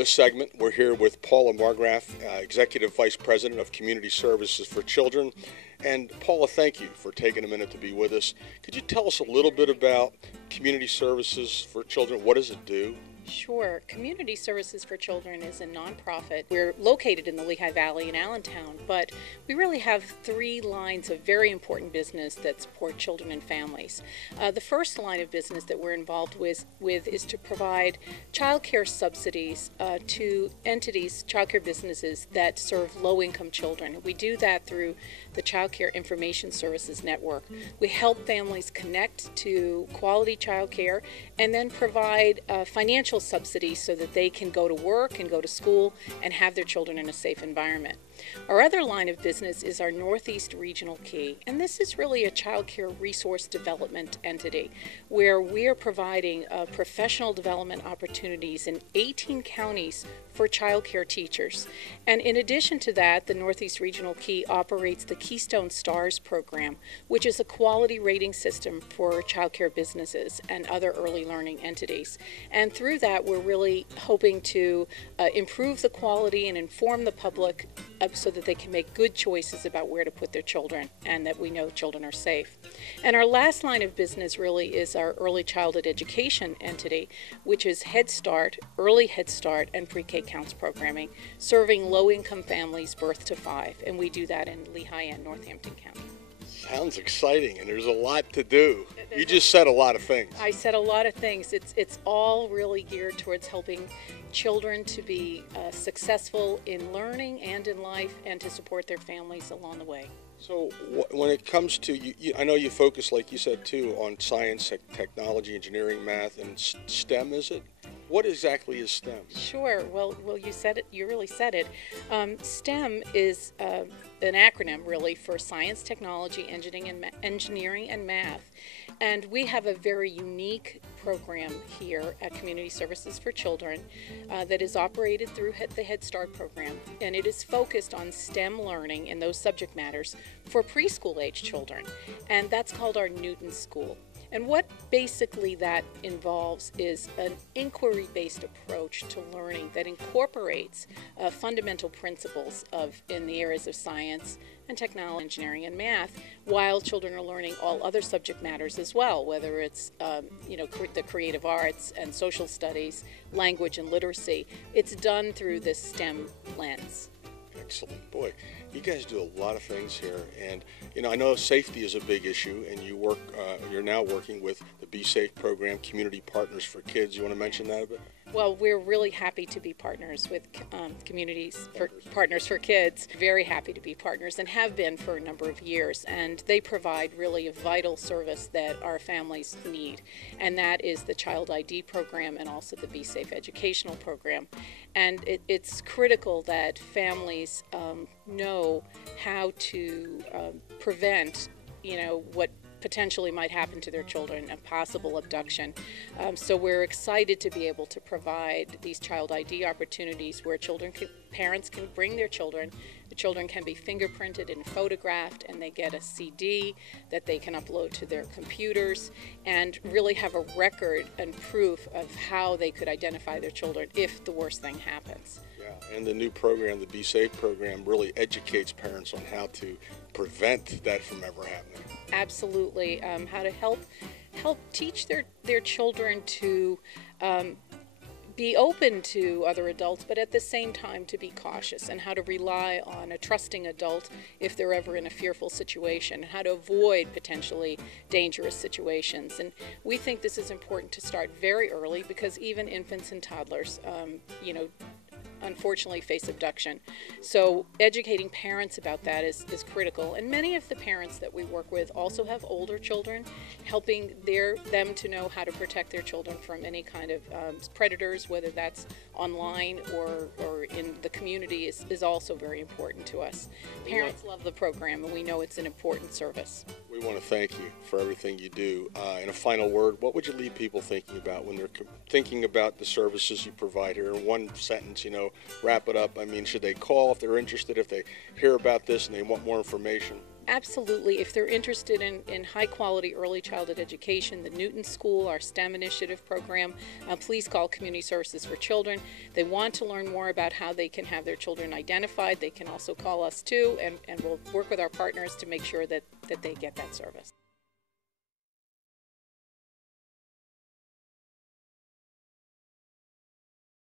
this segment, we're here with Paula Margraf, Executive Vice President of Community Services for Children. And Paula, thank you for taking a minute to be with us. Could you tell us a little bit about Community Services for Children? What does it do? Sure. Community Services for Children is a nonprofit. We're located in the Lehigh Valley in Allentown, but we really have three lines of very important business that support children and families. The first line of business that we're involved with is to provide child care subsidies to entities, child care businesses that serve low-income children. We do that through the Child Care Information Services Network. We help families connect to quality child care and then provide financial subsidies so that they can go to work and go to school and have their children in a safe environment. Our other line of business is our Northeast Regional Key, and this is really a child care resource development entity where we are providing professional development opportunities in 18 counties for child care teachers. And in addition to that, the Northeast Regional Key operates the Keystone Stars program, which is a quality rating system for child care businesses and other early learning entities. And through that, we're really hoping to improve the quality and inform the public so that they can make good choices about where to put their children and that we know children are safe. And our last line of business really is our early childhood education entity, which is Head Start, Early Head Start, and Pre-K Counts programming, serving low-income families birth to 5. And we do that in Lehigh and Northampton County. Sounds exciting, and there's a lot to do. You just said a lot of things. I said a lot of things. It's all really geared towards helping children to be successful in learning and in life and to support their families along the way. So when it comes to, I know you focus, like you said too, on science, technology, engineering, math, and STEM, is it? What exactly is STEM? Sure. Well, you said it. You really said it. STEM is an acronym, really, for science, technology, engineering, and math. And we have a very unique program here at Community Services for Children that is operated through the Head Start program. And it is focused on STEM learning and those subject matters for preschool-age children. And that's called our Newton School. And what basically that involves is an inquiry-based approach to learning that incorporates fundamental principles in the areas of science and technology, engineering, and math, while children are learning all other subject matters as well, whether it's the creative arts and social studies, language and literacy. It's done through this STEM lens. Excellent. Boy, you guys do a lot of things here, and I know safety is a big issue, and you're now working with the Be Safe program, Community Partners for Kids. You want to mention that a bit? Well, we're really happy to be partners with Partners for Kids. Very happy to be partners and have been for a number of years. And they provide really a vital service that our families need. And that is the Child ID program and also the Be Safe educational program. And it's critical that families know how to prevent, what potentially might happen to their children, a possible abduction. So we're excited to be able to provide these child ID opportunities where parents can bring their children. The children can be fingerprinted and photographed, and they get a CD that they can upload to their computers and really have a record and proof of how they could identify their children if the worst thing happens. Yeah, and the new program, the Be Safe program, really educates parents on how to prevent that from ever happening. Absolutely. How to help teach their children to be open to other adults, but at the same time to be cautious, and how to rely on a trusting adult if they're ever in a fearful situation, and how to avoid potentially dangerous situations. And we think this is important to start very early because even infants and toddlers, unfortunately face abduction. So educating parents about that is critical. And many of the parents that we work with also have older children, helping them to know how to protect their children from any kind of predators, whether that's online or in the community, is also very important to us. Parents love the program, and we know it's an important service. We want to thank you for everything you do. In a final word, what would you leave people thinking about when they're thinking about the services you provide here? In one sentence, wrap it up. I mean, should they call if they're interested, if they hear about this and they want more information? Absolutely. If they're interested in high quality early childhood education, the Newton School, our STEM initiative program, please call Community Services for Children. They want to learn more about how they can have their children identified. They can also call us too, and we'll work with our partners to make sure that they get that service.